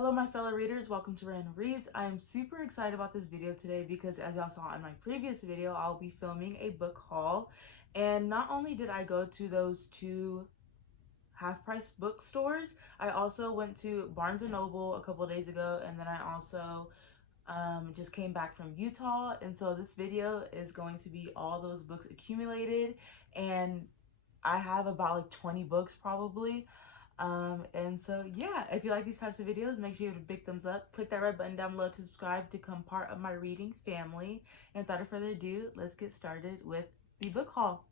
Hello my fellow readers, welcome to Random Reads. I am super excited about this video today because as y'all saw in my previous video, I'll be filming a book haul. And not only did I go to those two half-price bookstores, I also went to Barnes & Noble a couple days ago, and then I also just came back from Utah. And so this video is going to be all those books accumulated, and I have about like 20 books probably. And so yeah, if you like these types of videos, make sure you give it a big thumbs up, click that red button down below to subscribe to become part of my reading family. And without further ado, let's get started with the book haul.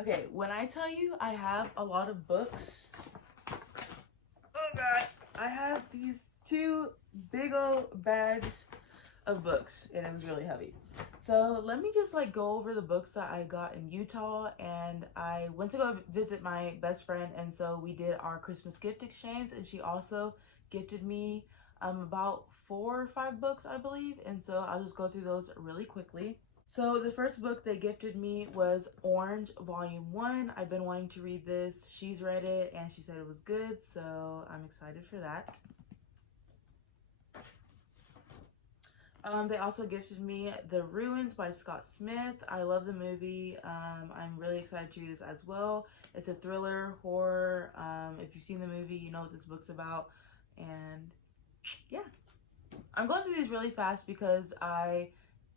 Okay, when I tell you I have a lot of books, oh god, I have these two big old bags of books and it was really heavy. So let me just like go over the books that I got in Utah. And I went to go visit my best friend, and so we did our Christmas gift exchange, and she also gifted me about 4 or 5 books I believe, and so I'll just go through those really quickly. So the first book they gifted me was Orange Volume 1. I've been wanting to read this. She's read it and she said it was good, so I'm excited for that. They also gifted me The Ruins by Scott Smith. I love the movie. I'm really excited to read this as well. It's a thriller, horror. If you've seen the movie, you know what this book's about. And yeah, I'm going through these really fast because I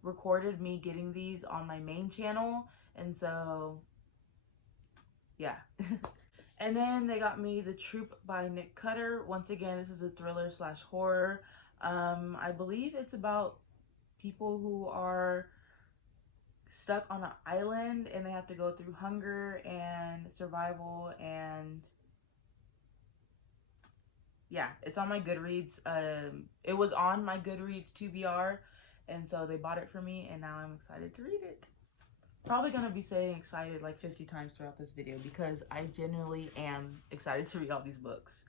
recorded me getting these on my main channel. And so, yeah. And then they got me The Troop by Nick Cutter. Once again, this is a thriller slash horror. I believe it's about people who are stuck on an island and they have to go through hunger and survival, and yeah, it's on my Goodreads. It was on my Goodreads TBR, and so they bought it for me, and now I'm excited to read it. Probably gonna be saying excited like 50 times throughout this video because I genuinely am excited to read all these books.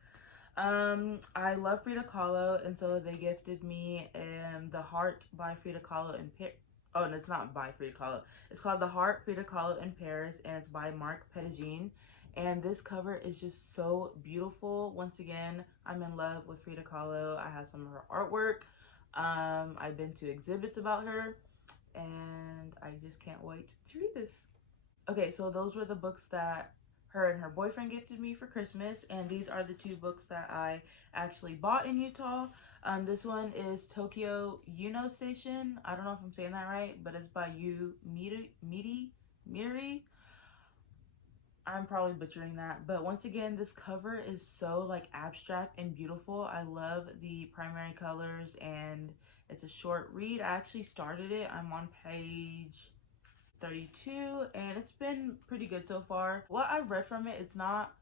I love Frida Kahlo, and so they gifted me The Heart by Frida Kahlo in oh, and it's not by Frida Kahlo. It's called The Heart, Frida Kahlo in Paris, and it's by Mark Pettigene. And this cover is just so beautiful. Once again, I'm in love with Frida Kahlo. I have some of her artwork. I've been to exhibits about her, and I just can't wait to read this. Okay, so those were the books that her and her boyfriend gifted me for Christmas, and these are the 2 books that I actually bought in Utah. This one is Tokyo Uno Station. I don't know if I'm saying that right, but it's by Miri. I'm probably butchering that, but once again, this cover is so like abstract and beautiful. I love the primary colors, and it's a short read. I actually started it. I'm on page 32, and it's been pretty good so far. What I've read from it, it's not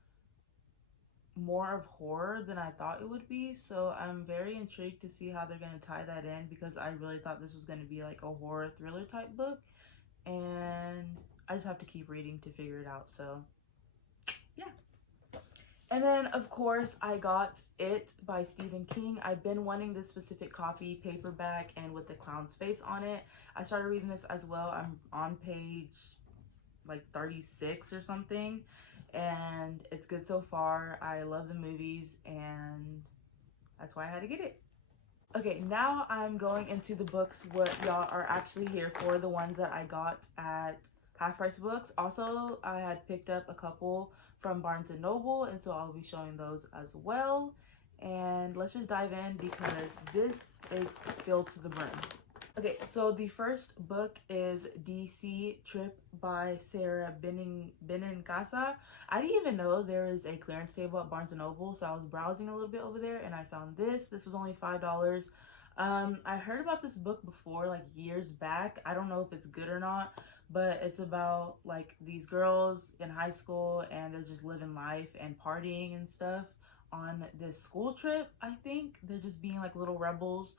more of horror than I thought it would be, so I'm very intrigued to see how they're going to tie that in, because I really thought this was going to be like a horror thriller type book, and I just have to keep reading to figure it out. So yeah. And then, of course, I got It by Stephen King. I've been wanting this specific copy, paperback, and with the clown's face on it. I started reading this as well. I'm on page like 36 or something, and it's good so far. I love the movies, and that's why I had to get it. Okay, now I'm going into the books what y'all are actually here for, the ones that I got at Half Price Books. Also, I had picked up a couple from Barnes & Noble, and so I'll be showing those as well. And let's just dive in because this is filled to the brim. Okay, so the first book is DC Trip by Sarah Benincasa. I didn't even know there is a clearance table at Barnes & Noble, so I was browsing a little bit over there and I found this. This was only $5. I heard about this book before, like years back. I don't know if it's good or not, but it's about like these girls in high school, and they're just living life and partying and stuff on this school trip. I think they're just being like little rebels,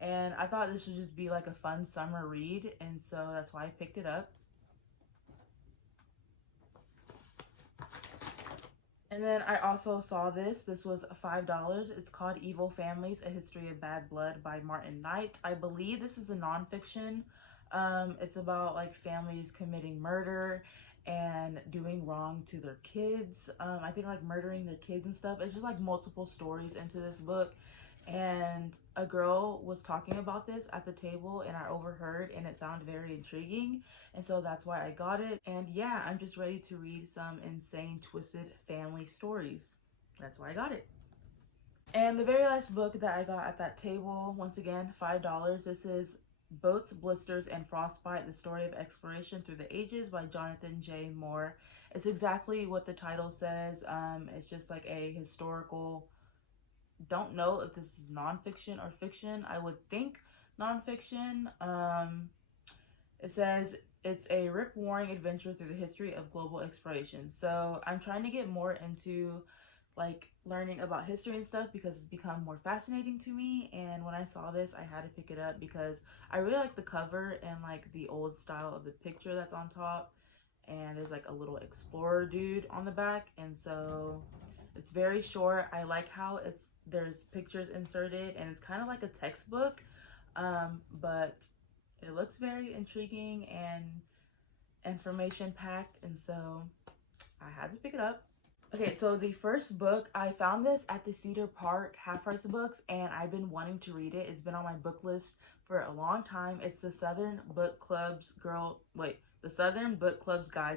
and I thought this would just be like a fun summer read, and so that's why I picked it up. And then I also saw this. This was $5. It's called Evil Families, A History of Bad Blood by Martin Knight. I believe this is a nonfiction. It's about like families committing murder and doing wrong to their kids. I think like murdering their kids and stuff. It's just like multiple stories into this book. and a girl was talking about this at the table and I overheard, and it sounded very intriguing, and so that's why I got it. And yeah, I'm just ready to read some insane twisted family stories. That's why I got it. And the very last book that I got at that table, once again, $5. This is Boats, Blisters, and Frostbite, The Story of Exploration Through the Ages by Jonathan J. Moore. It's exactly what the title says. It's just like a historical, don't know if this is nonfiction or fiction. I would think nonfiction. It says it's a rip-roaring adventure through the history of global exploration. So I'm trying to get more into like learning about history and stuff because it's become more fascinating to me. And when I saw this, I had to pick it up because I really like the cover and like the old style of the picture that's on top. And there's like a little explorer dude on the back, and so it's very short. I like how there's pictures inserted and it's kind of like a textbook, but it looks very intriguing and information packed, and so I had to pick it up. Okay, so the first book, I found this at the Cedar Park half price books, and I've been wanting to read it. It's been on my book list for a long time. It's the Southern Book Club's Guide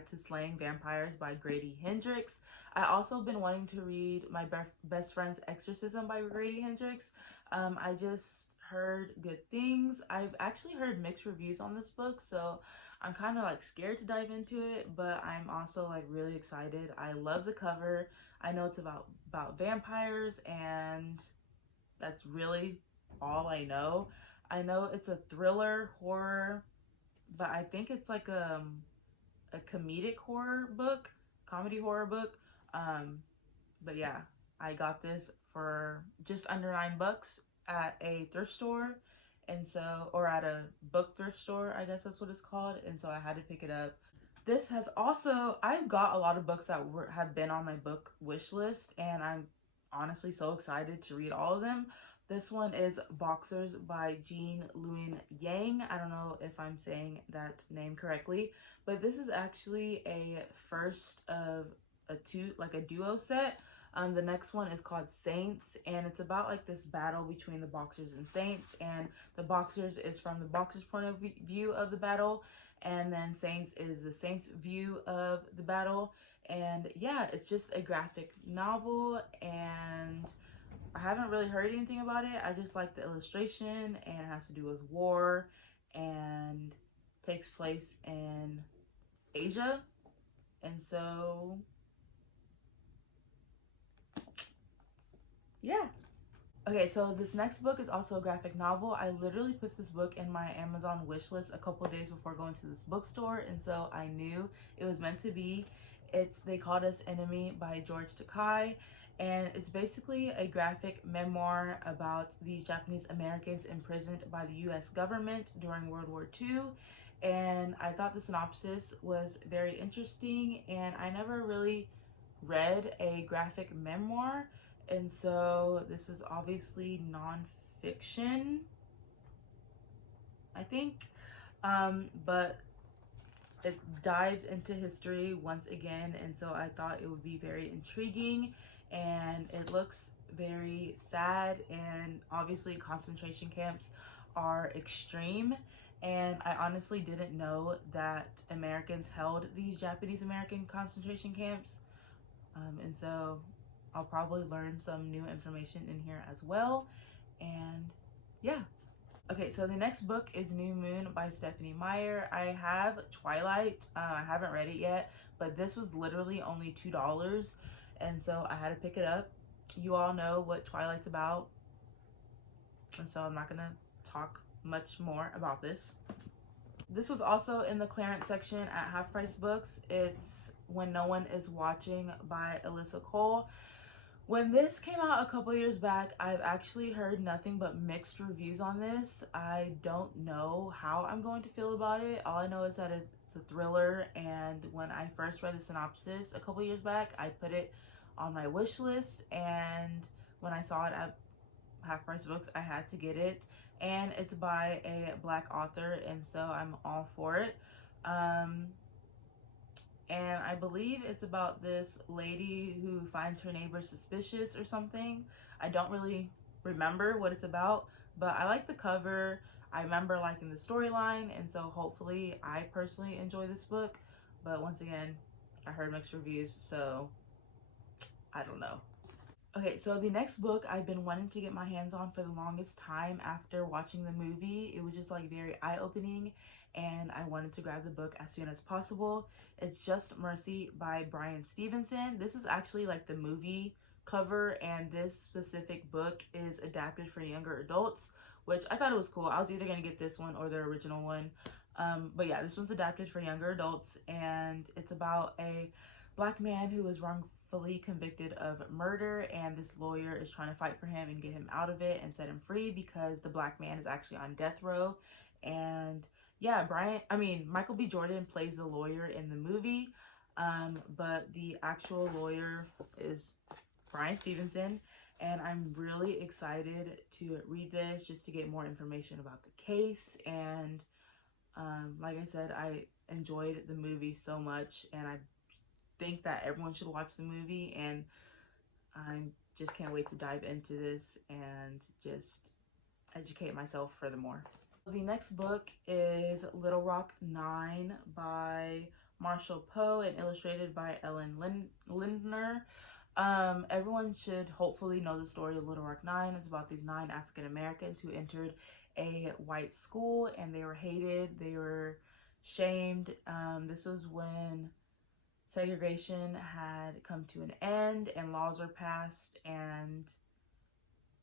to Slaying Vampires by Grady Hendrix. I also been wanting to read My Best Friend's Exorcism by Grady Hendrix. I just heard good things. I've actually heard mixed reviews on this book, so I'm kind of like scared to dive into it, but I'm also like really excited. I love the cover. I know it's about vampires, and that's really all I know. I know it's a thriller horror, but I think it's like a comedy horror book. But yeah, I got this for just under $9 at a thrift store, and so, or at a book thrift store, I guess that's what it's called, and so I had to pick it up. This has also, I've got a lot of books that have been on my book wish list, and I'm honestly so excited to read all of them. This one is Boxers by Jean Luyên Yang. I don't know if I'm saying that name correctly, but this is actually a first of a duo set. The next one is called Saints, and it's about like this battle between the Boxers and Saints, and the Boxers is from the Boxers' point of view of the battle, and then Saints is the Saints' view of the battle. And yeah, it's just a graphic novel, and I haven't really heard anything about it. I just like the illustration, and it has to do with war and takes place in Asia, and so yeah. Okay, so this next book is also a graphic novel. I literally put this book in my Amazon wish list a couple days before going to this bookstore, and so I knew it was meant to be. It's They Called Us Enemy by George Takei, and it's basically a graphic memoir about the Japanese Americans imprisoned by the US government during World War II. And I thought the synopsis was very interesting, and I never really read a graphic memoir, and so this is obviously nonfiction, I think, but it dives into history once again, and so I thought it would be very intriguing, and it looks very sad, and obviously concentration camps are extreme, and I honestly didn't know that Americans held these Japanese American concentration camps, and so I'll probably learn some new information in here as well, and yeah. Okay, so the next book is New Moon by Stephanie Meyer. I have Twilight. I haven't read it yet, but this was literally only $2, and so I had to pick it up. You all know what Twilight's about, and so I'm not gonna talk much more about this. This was also in the clearance section at Half Price Books. It's When No One Is Watching by Alyssa Cole. When this came out a couple years back, I've actually heard nothing but mixed reviews on this. I don't know how I'm going to feel about it. All I know is that it's a thriller, and when I first read the synopsis a couple years back, I put it on my wish list, and when I saw it at Half Price Books, I had to get it, and it's by a Black author, and so I'm all for it. And I believe it's about this lady who finds her neighbor suspicious or something. I don't really remember what it's about, but I like the cover. I remember liking the storyline, and so hopefully I personally enjoy this book. But once again, I heard mixed reviews, so I don't know. Okay, so the next book I've been wanting to get my hands on for the longest time after watching the movie. It was just like very eye-opening, and I wanted to grab the book as soon as possible. It's Just Mercy by Bryan Stevenson. This is actually like the movie cover, and this specific book is adapted for younger adults, which I thought it was cool. I was either going to get this one or the original one. But yeah, this one's adapted for younger adults, and it's about a black man who was wrongfully convicted of murder, and this lawyer is trying to fight for him and get him out of it and set him free because the black man is actually on death row. And yeah, Michael B. Jordan plays the lawyer in the movie, but the actual lawyer is Bryan Stevenson, and I'm really excited to read this just to get more information about the case. And like I said, I enjoyed the movie so much, and I think that everyone should watch the movie, and I just can't wait to dive into this and just educate myself furthermore. The next book is Little Rock 9 by Marshall Poe and illustrated by Ellen Lindner. Everyone should hopefully know the story of Little Rock 9. It's about these 9 African Americans who entered a white school, and they were hated, they were shamed. This was when segregation had come to an end and laws were passed, and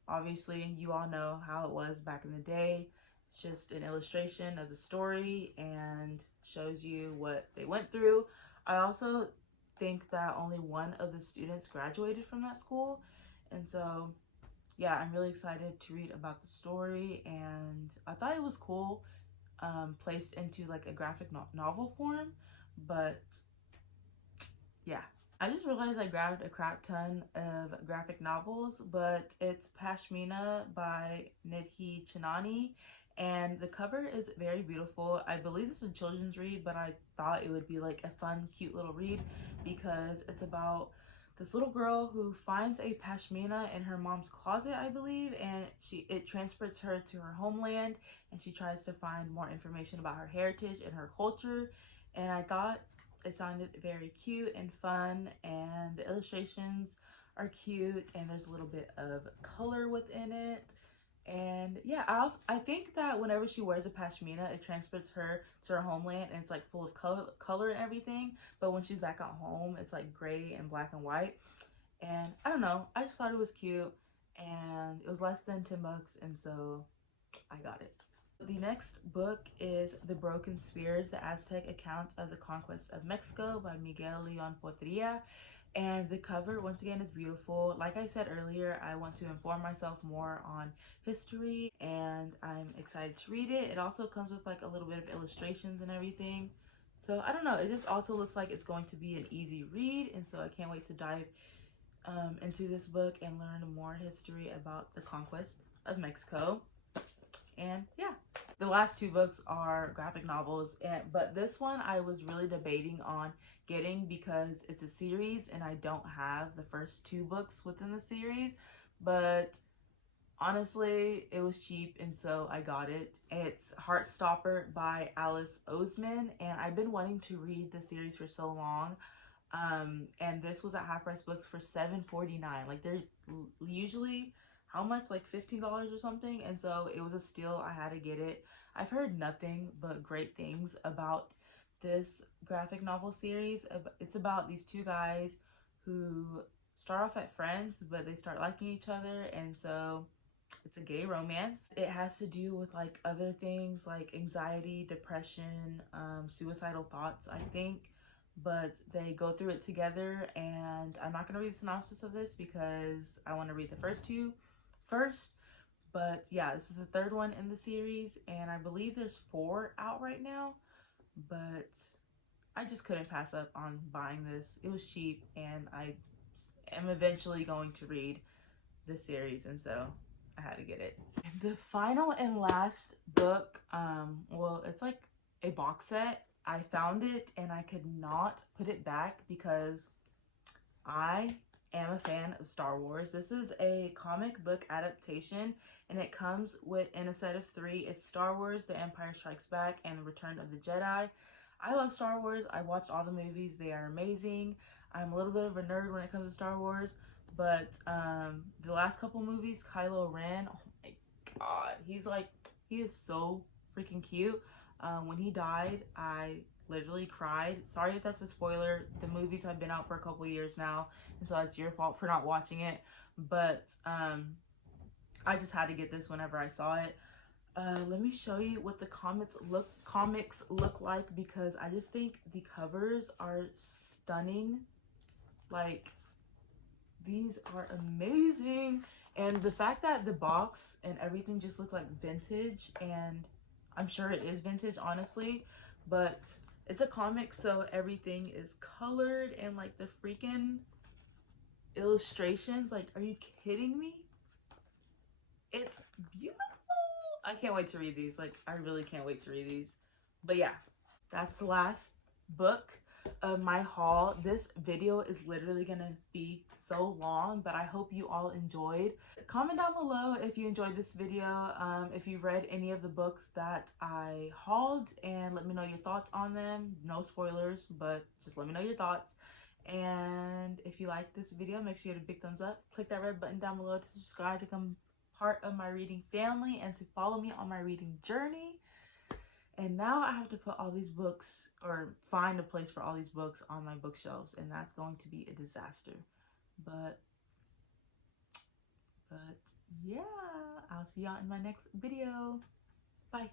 obviously you all know how it was back in the day. It's just an illustration of the story and shows you what they went through. I also think that only one of the students graduated from that school, and so yeah, I'm really excited to read about the story, and I thought it was cool, placed into like a graphic novel form. But yeah, I just realized I grabbed a crap ton of graphic novels, but it's Pashmina by Nidhi Chinani, and the cover is very beautiful. I believe this is a children's read, but I thought it would be like a fun, cute little read because it's about this little girl who finds a pashmina in her mom's closet, I believe, and it transports her to her homeland, and she tries to find more information about her heritage and her culture. And I thought it sounded very cute and fun, and the illustrations are cute, and there's a little bit of color within it. And yeah, I think that whenever she wears a pashmina, it transports her to her homeland, and it's like full of color and everything. But when she's back at home, it's like gray and black and white. And I don't know, I just thought it was cute, and it was less than $10, and so I got it. The next book is The Broken Spears, the Aztec Account of the Conquest of Mexico by Miguel Leon Portilla. And the cover, once again, is beautiful. Like I said earlier, I want to inform myself more on history, and I'm excited to read it. It also comes with like a little bit of illustrations and everything. So I don't know, it just also looks like it's going to be an easy read, and so I can't wait to dive into this book and learn more history about the conquest of Mexico. And yeah, the last 2 books are graphic novels, but this one I was really debating on getting because it's a series and I don't have the first 2 books within the series. But honestly, it was cheap, and so I got it. It's Heartstopper by Alice Oseman, and I've been wanting to read the series for so long. And this was at Half Price Books for $7.49. Like, they're usually how much, like $15 or something, and so it was a steal. I had to get it. I've heard nothing but great things about this graphic novel series. It's about these 2 guys who start off at friends, but they start liking each other, and so it's a gay romance. It has to do with like other things like anxiety, depression, suicidal thoughts, I think, but they go through it together. And I'm not going to read the synopsis of this because I want to read the first 2 first. But yeah, this is the 3rd one in the series, and I believe there's 4 out right now, but I just couldn't pass up on buying this. It was cheap, and I am eventually going to read this series, and so I had to get it. The final and last book, well, it's like a box set. I found it and I could not put it back because I am a fan of Star Wars. This is a comic book adaptation, and it comes in a set of 3. It's Star Wars, The Empire Strikes Back, and The Return of the Jedi. I love Star Wars. I watched all the movies. They are amazing. I'm a little bit of a nerd when it comes to Star Wars, but the last couple movies, Kylo Ren, oh my god, he is so freaking cute. When he died, I literally cried. Sorry if that's a spoiler. The movies have been out for a couple years now, and so it's your fault for not watching it. But I just had to get this whenever I saw it. Let me show you what the comics look like, because I just think the covers are stunning. Like, these are amazing, and the fact that the box and everything just look like vintage, and I'm sure it is vintage, honestly, but it's a comic, so everything is colored, and like the freaking illustrations, like, are you kidding me? It's beautiful. I can't wait to read these. Like, I really can't wait to read these. But yeah, that's the last book of my haul. This video is literally gonna be so long, but I hope you all enjoyed. Comment down below if you enjoyed this video, if you read any of the books that I hauled, and let me know your thoughts on them. No spoilers, but just let me know your thoughts. And if you like this video, make sure you give it a big thumbs up. Click that red button down below to subscribe to become part of my reading family and to follow me on my reading journey. And now I have to put all these books, or find a place for all these books on my bookshelves, and that's going to be a disaster. But yeah, I'll see y'all in my next video. Bye.